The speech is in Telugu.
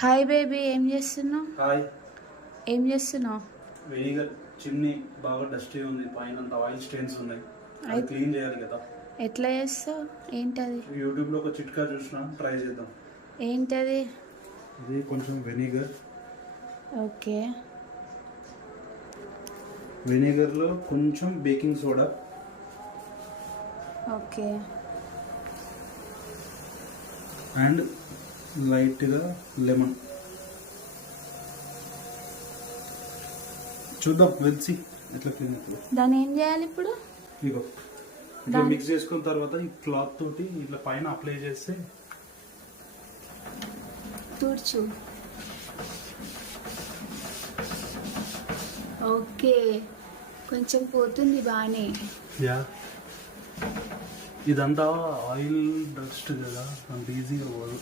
హాయ్ బేబీ, ఏం చేస్తున్నావు? హాయ్. ఏం చేస్తున్నావు? వెనిగర్ చిమ్నీ బాగా డస్టీ ఉంది, పైన ఆయిల్ స్టెయిన్స్ ఉన్నాయి, అది క్లీన్ చేయాలి కదా. ఎట్లా చేస్తావు? ఏంటది? యూట్యూబ్లో ఒక చిట్కా చూసిన, ట్రై చేద్దాం. ఏంటది? ఇది కొంచెం వెనిగర్, ఓకే. వెనిగర్లో కొంచెం బేకింగ్ సోడా, ఓకే. అండ్ లైట్గా లెమన్. చూద్దాం, వెల్సి ఎట్లా క్లీన్ అవుతుంది. దాన్ని ఏం చేయాలి ఇప్పుడు? ఇగో ఇట్లా మిక్స్ చేసుకున్న తర్వాత ఈ క్లాత్ తోటి ఇట్లా పైన అప్లై చేస్తే తుడుచు. ఓకే, కొంచెం పోతుంది బాగానే. యా, ఇదంతా ఆయిల్ డస్ట్ కదా, అంత ఈజీగా పోదు.